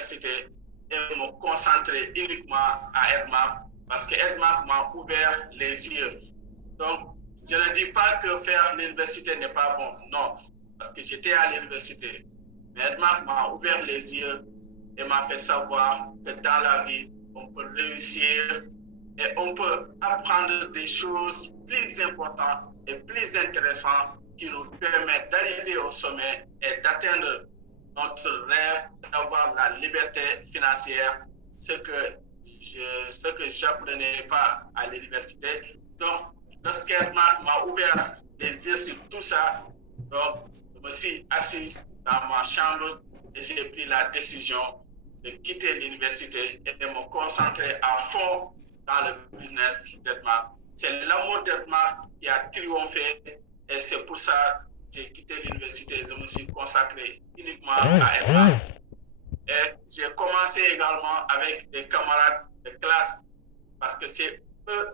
l'université et me concentrer uniquement à Edmark parce que Edmark m'a ouvert les yeux. Donc, je ne dis pas que faire l'université n'est pas bon, non, parce que j'étais à l'université. Mais Edmark m'a ouvert les yeux et m'a fait savoir que dans la vie, on peut réussir et on peut apprendre des choses plus importantes et plus intéressantes qui nous permettent d'arriver au sommet et d'atteindre notre rêve d'avoir la liberté financière, ce que j'apprenais pas à l'université. Donc, lorsqu'Edmark m'a ouvert les yeux sur tout ça, donc, je me suis assis dans ma chambre et j'ai pris la décision de quitter l'université et de me concentrer à fond dans le business d'Edmark. C'est l'amour d'Edmark qui a triomphé et c'est pour ça que j'ai quitté l'université et je me suis consacré uniquement à Edmark. Et j'ai commencé également avec des camarades de classe parce que c'est eux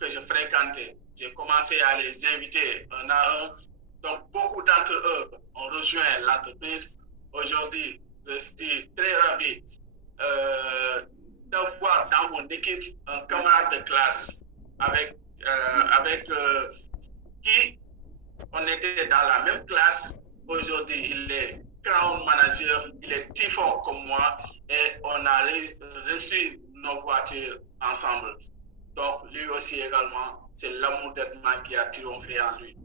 que je fréquentais. J'ai commencé à les inviter un à un. Donc, beaucoup d'entre eux ont rejoint l'entreprise. Aujourd'hui, je suis très ravi d'avoir dans mon équipe un camarade de classe avec qui on était dans la même classe. Aujourd'hui, il est crown manager, il est très fort comme moi et on a reçu nos voitures ensemble. Donc, lui aussi également, c'est l'amour d'Edmark qui a triomphé en lui.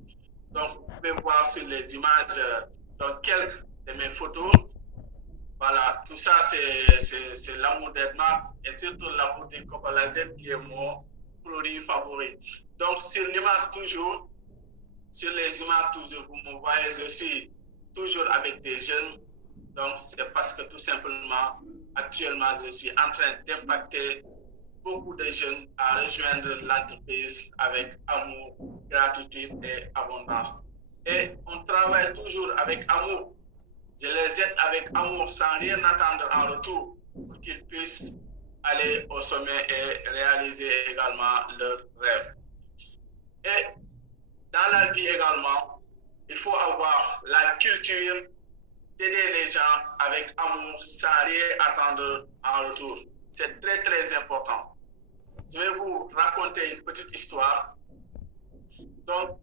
Donc, vous pouvez voir sur les images, donc quelques de mes photos. Voilà, tout ça, c'est l'amour d'Edmark et surtout l'amour du Copalazette qui est mon produit favori. Donc, sur l'image toujours, sur les images toujours, vous me voyez aussi toujours avec des jeunes. Donc, c'est parce que tout simplement, actuellement, je suis en train d'impacter beaucoup de jeunes à rejoindre l'entreprise avec amour, gratitude et abondance. Et on travaille toujours avec amour. Je les aide avec amour sans rien attendre en retour pour qu'ils puissent aller au sommet et réaliser également leurs rêves. Et dans la vie également, il faut avoir la culture d'aider les gens avec amour sans rien attendre en retour. C'est très, très important. Je vais vous raconter une petite histoire. Donc,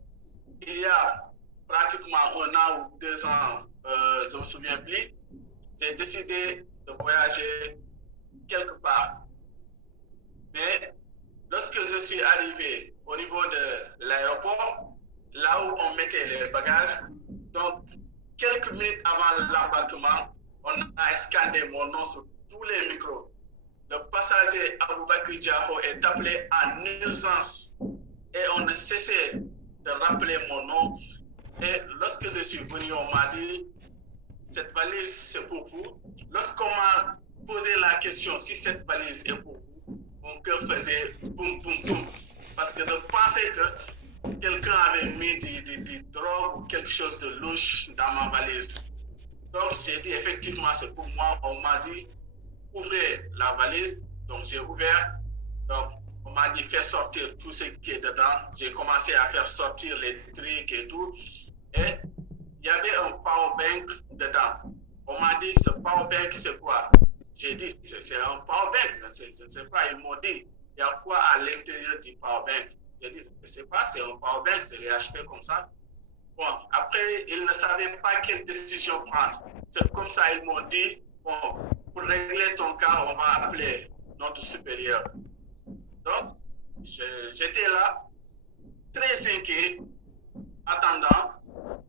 il y a pratiquement 1 an ou 2 ans, je ne me souviens plus, j'ai décidé de voyager quelque part. Mais lorsque je suis arrivé au niveau de l'aéroport, là où on mettait les bagages, donc quelques minutes avant l'embarquement, on a scandé mon nom sur tous les micros. Le passager Aboubakri Diaho est appelé en urgence et on ne cessait de rappeler mon nom. Et lorsque je suis venu, on m'a dit, cette valise, c'est pour vous. Lorsqu'on m'a posé la question si cette valise est pour vous, mon cœur faisait boum, boum, boum. Parce que je pensais que quelqu'un avait mis des drogues ou quelque chose de louche dans ma valise. Donc, j'ai dit, effectivement, c'est pour moi. On m'a dit, ouvrez la valise. Donc, j'ai ouvert. Donc, on m'a dit, fais sortir tout ce qui est dedans. J'ai commencé à faire sortir les trucs et tout. Et il y avait un power bank dedans. On m'a dit, ce power bank, c'est quoi? J'ai dit, c'est un power bank. C'est pas, ils m'ont dit, il y a quoi à l'intérieur du power bank? J'ai dit, je ne sais pas, c'est un power bank, c'est réacheté comme ça. Bon, après, ils ne savaient pas quelle décision prendre. C'est comme ça, ils m'ont dit, bon, pour régler ton cas, on va appeler notre supérieur. Donc, j'étais là, très inquiet, attendant.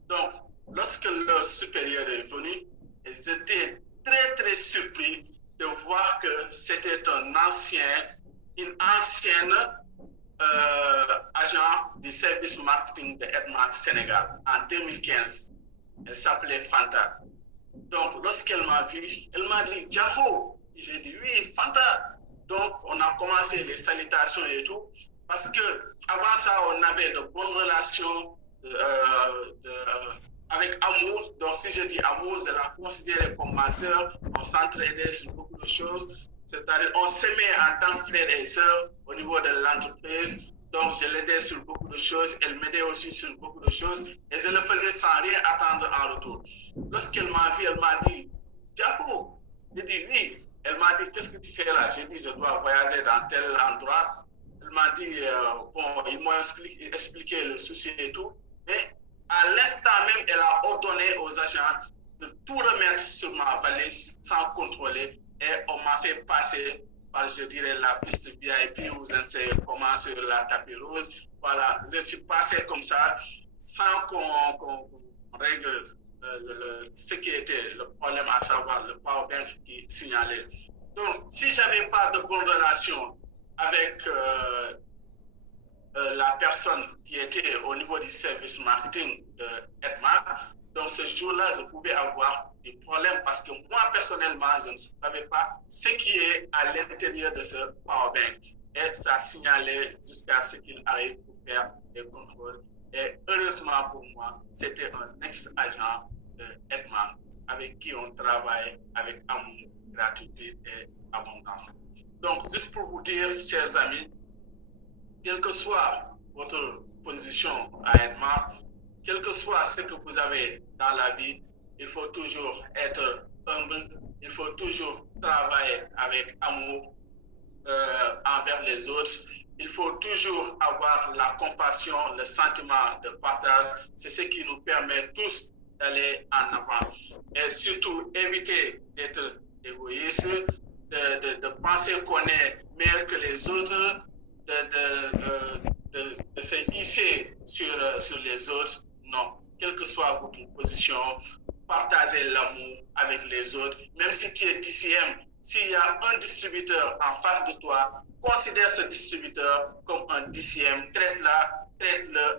Donc, lorsque leur supérieur est venu, j'étais très, très surpris de voir que c'était une ancienne agent du service marketing de Edmark Sénégal en 2015. Elle s'appelait Fanta. Donc, lorsqu'elle m'a vu, elle m'a dit, Diaho. J'ai dit, oui, Fanta. Donc, on a commencé les salutations et tout. Parce que avant ça, on avait de bonnes relations avec amour. Donc, si je dis amour, je la considérais comme ma sœur. On s'entraidait sur beaucoup de choses. C'est-à-dire, on s'aimait en tant que frères et sœurs au niveau de l'entreprise. Donc, je l'aidais sur beaucoup de choses. Elle m'aidait aussi sur beaucoup de choses. Et je le faisais sans rien attendre en retour. Lorsqu'elle m'a vu, elle m'a dit, Diaho. J'ai dit oui. Elle m'a dit, qu'est-ce que tu fais là? J'ai dit, je dois voyager dans tel endroit. Elle m'a dit, bon, ils m'ont expliqué le souci et tout. Mais à l'instant même, elle a ordonné aux agents de tout remettre sur ma valise sans contrôler. Et on m'a fait passer par, je dirais, la piste VIP ou je ne sais comment sur la tapis rose. Voilà, je suis passé comme ça sans qu'on règle ce qui était le problème, à savoir le powerbank qui signalait. Donc, si je n'avais pas de bonne relation avec la personne qui était au niveau du service marketing de Edmar, donc ce jour-là, je pouvais avoir des problèmes parce que moi, personnellement, je ne savais pas ce qui est à l'intérieur de ce powerbank. Et ça signalait jusqu'à ce qu'il arrive pour faire des contrôles. Et heureusement pour moi, c'était un ex-agent de Edmar avec qui on travaille avec amour, gratitude et abondance. Donc, juste pour vous dire, chers amis, quelle que soit votre position à Edmar, quel que soit ce que vous avez dans la vie, il faut toujours être humble, il faut toujours travailler avec amour envers les autres. Il faut toujours avoir la compassion, le sentiment de partage. C'est ce qui nous permet tous d'aller en avant. Et surtout, éviter d'être égoïste, de penser qu'on est meilleur que les autres, de se hisser sur les autres. Non, quelle que soit votre position, partagez l'amour avec les autres. Même si tu es DCM, s'il y a un distributeur en face de toi, considère ce distributeur comme un DCM, traite-le